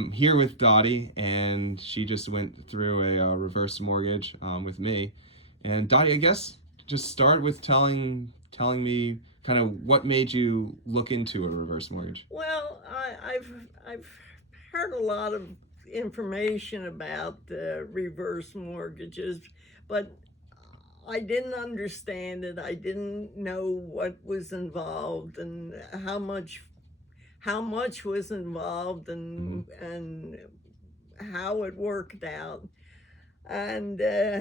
I'm here with Dottie, and she just went through a reverse mortgage with me. And Dottie, I guess just start with telling me kind of what made you look into a reverse mortgage. Well, I've heard a lot of information about reverse mortgages, but I didn't understand it. I didn't know what was involved and how much was involved Mm-hmm. and how it worked out. And uh,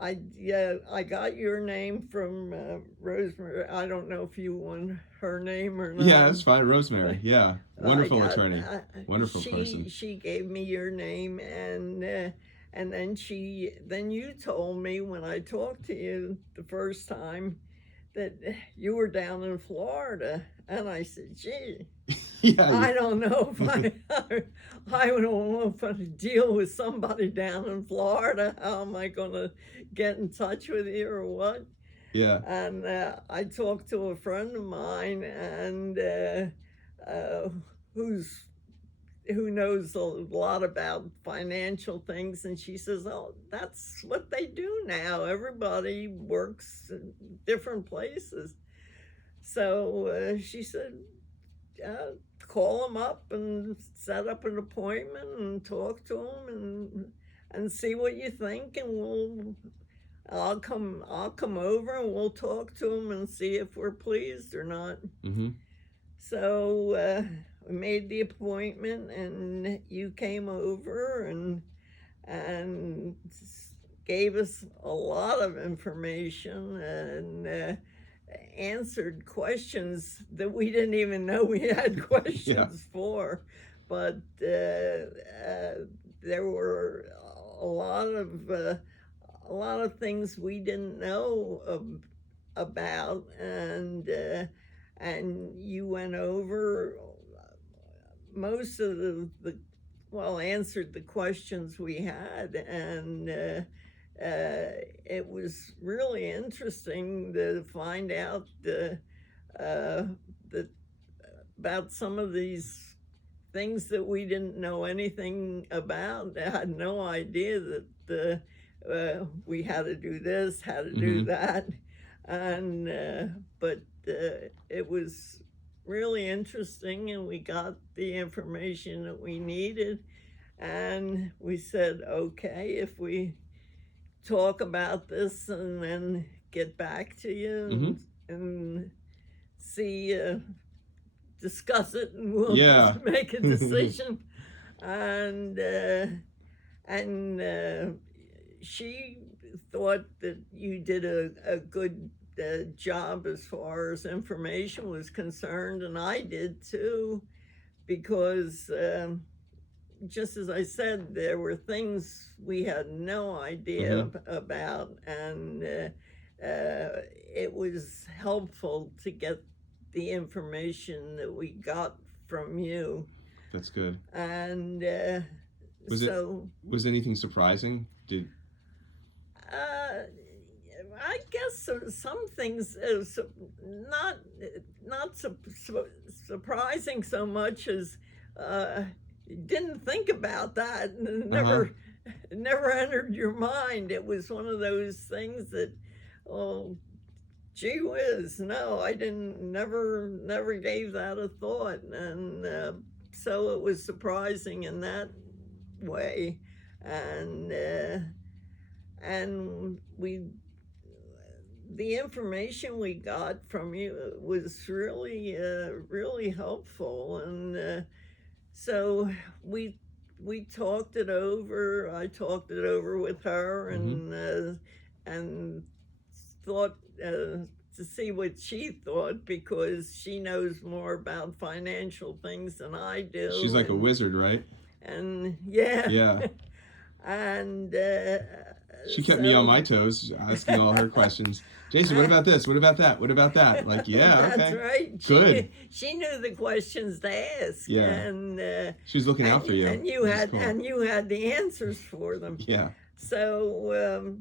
I got your name from Rosemary. I don't know if you want her name or Yeah, not, that's fine. but Rosemary. Yeah, I wonderful got attorney, wonderful she person. she gave me your name, and then you told me when I talked to you the first time that you were down in Florida, and I said, "Gee, Yeah. I don't know if I don't know if I deal with somebody down in Florida. How am I gonna get in touch with you or what?" Yeah. And I talked to a friend of mine, and uh, who's who knows a lot about financial things, and she says, "Oh, that's what they do now. Everybody works in different places." So she said, uh, "Call them up and set up an appointment and talk to them and see what you think, and I'll come over and we'll talk to them and see if we're pleased or not." Mm-hmm. So we made the appointment, and you came over and gave us a lot of information and answered questions that we didn't even know we had Yeah. questions for. But there were a lot of uh, a lot of things we didn't know about, and you went over most of the well, answered the questions we had, and it was really interesting to find out uh, the about some of these things that we didn't know anything about. I had no idea that we had to do this, had to do Mm-hmm. that, and but it was really interesting, and we got the information that we needed, and we said, okay, if we talk about this and then get back to you Mm-hmm. and see discuss it, and we'll Yeah. just make a decision. And she thought that you did a good job as far as information was concerned, and I did too, because just as I said, there were things we had no idea Mm-hmm. about, and it was helpful to get the information that we got from you. That's good. And Was it so was anything surprising? Did uh, I guess some things not surprising so much as uh, didn't think about that, and uh-huh. never entered your mind. It was one of those things that, oh, gee whiz, no, I didn't, never gave that a thought, and so it was surprising in that way, and we the information we got from you was really helpful, and so we talked it over. I talked it over with her, Mm-hmm. and thought to see what she thought, because she knows more about financial things than I She's do, like a wizard, right? and yeah, Yeah. and She kept me on so my toes, asking all her questions. Jason, what about this? What about that? What about that? Like, yeah, that's okay, right. good. She knew the questions to ask, Yeah, and she was looking out for you, you which is had cool. the answers for them. Yeah. So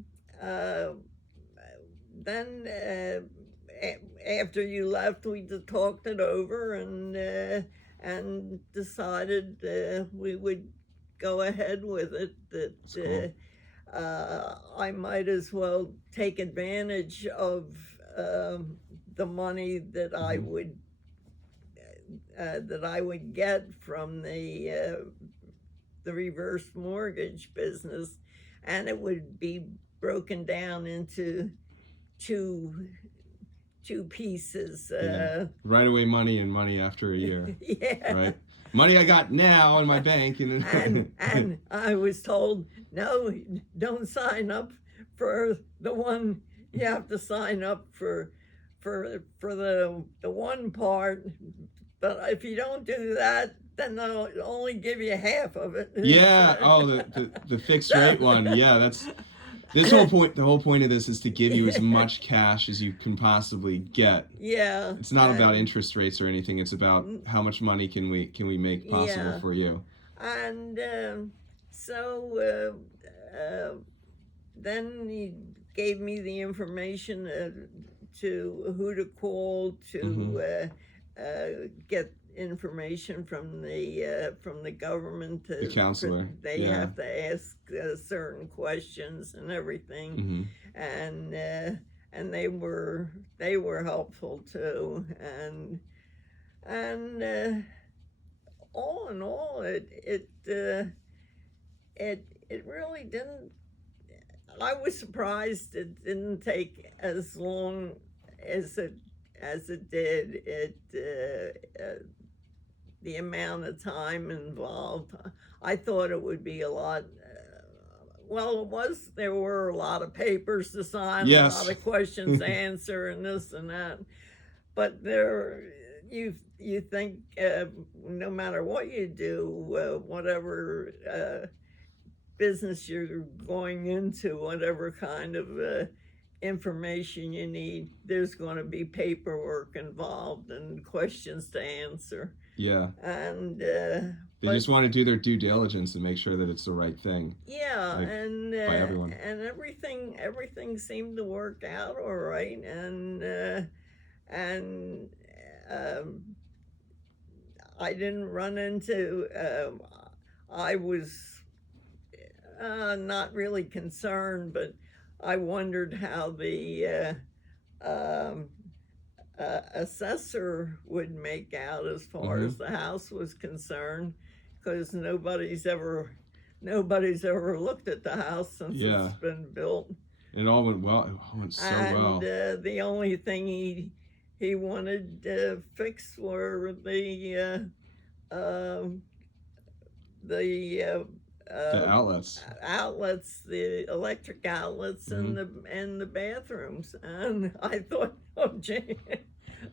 then after you left, we just talked it over, and decided we would go ahead with it. That That's cool. I might as well take advantage of the money Hmm. that I would get from the reverse mortgage business, and it would be broken down into two two pieces. Yeah. Right away money and money after a year, Yeah. right? Money I got now in my bank, and and and I was told, no, don't sign up for the one. You have to sign up for the one part, but if you don't do that, then they'll only give you half of it. yeah. Oh, the fixed So, rate one. Yeah, that's this whole point. The whole point of this is to give you as much cash as you can possibly get. yeah, It's not about interest rates or anything. It's about mm, how much money can we make possible yeah, for you. and so then he gave me the information to who to call Mm-hmm. to get information from the government. The counselor. They Yeah. have to ask certain questions and everything, Mm-hmm. and they were helpful too, and all in all, it really didn't. I was surprised it didn't take as long as it did. The amount of time involved. I thought it would be a lot. Well, it was. There were a lot of papers to sign, a lot Yes. of questions to answer, and this and that. But you think no matter what you do, whatever business you're going into, whatever kind of information you need, there's going to be paperwork involved and questions to answer. Yeah. And They but just want to do their due diligence and make sure that it's the right thing, yeah, like by everyone. and everything seemed to work out all right, and um, I didn't run into. I was not really concerned, but I wondered how the assessor would make out as far Mm-hmm. as the house was concerned, because nobody's ever looked at the house since Yeah. it's been built. It all went well. It all went so And well. the only thing he wanted fixed were the The outlets. outlets, the electric outlets, Mm-hmm. and the bathrooms. And I thought, oh, gee,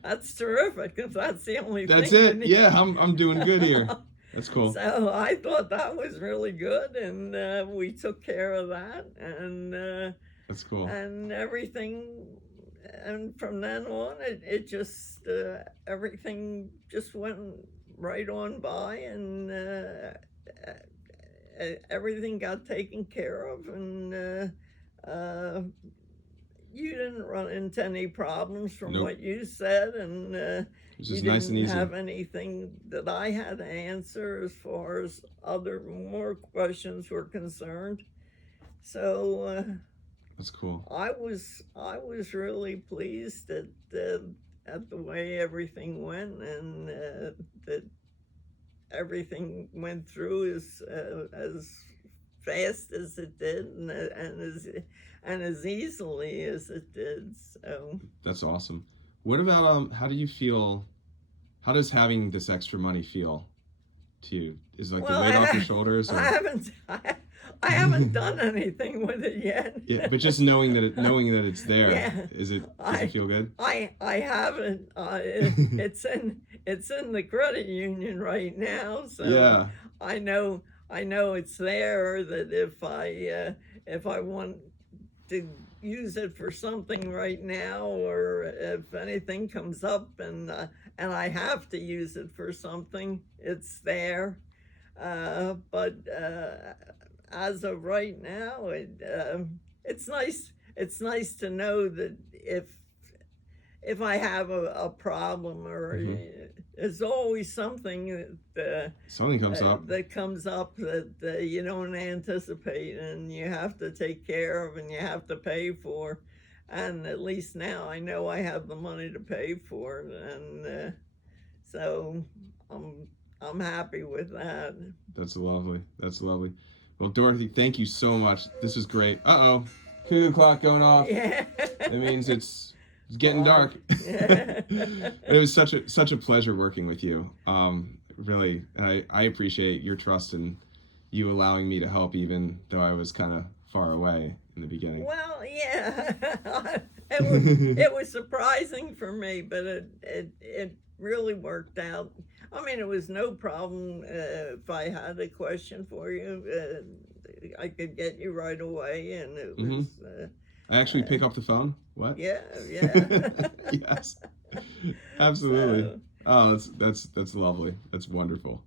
that's terrific, because that's the only That's thing. it. Yeah, I'm doing good here. That's cool. So I thought that was really good, and we took care of that, That's cool. and everything. And from then on, it just everything just went right on by, and everything got taken care of, and you didn't run into any problems from Nope. what you said, and It's you just nice and didn't easy. have anything that I had to answer as far as other more questions were concerned. So That's cool. I was really pleased at the way everything went, and that everything went through as fast as it did, and as easily as it did. So That's awesome. What about how do you feel? How does having this extra money feel to you? Is it like the weight off your shoulders? I haven't I haven't done anything with it yet. Yeah, but just knowing that it's there, Yeah. does it feel good? I haven't. It's in the credit union right now, so Yeah. I know it's there. That if I want to use it for something right now, or if anything comes up and I have to use it for something, it's there. But as of right now, it's nice. It's nice to know that if I have a problem, or there's always something Something comes up. that comes up that you don't anticipate, and you have to take care of, and you have to pay for. And at least now I know I have the money to pay for it, and so I'm happy with that. That's lovely. That's lovely. Well, Dorothy, thank you so much. This is great. Uh-oh. Cuckoo clock going off. Yeah. That means it's getting dark. Yeah. It was such a pleasure working with you. Really, and I appreciate your trust and you allowing me to help, even though I was kind of far away in the beginning. Well, yeah, it was surprising for me, but it really worked out. I mean, it was no problem. If I had a question for you, I could get you right away, and it was. I actually pick up the phone. What? Yeah, yeah. Yes, absolutely. So, Oh, that's lovely. That's wonderful.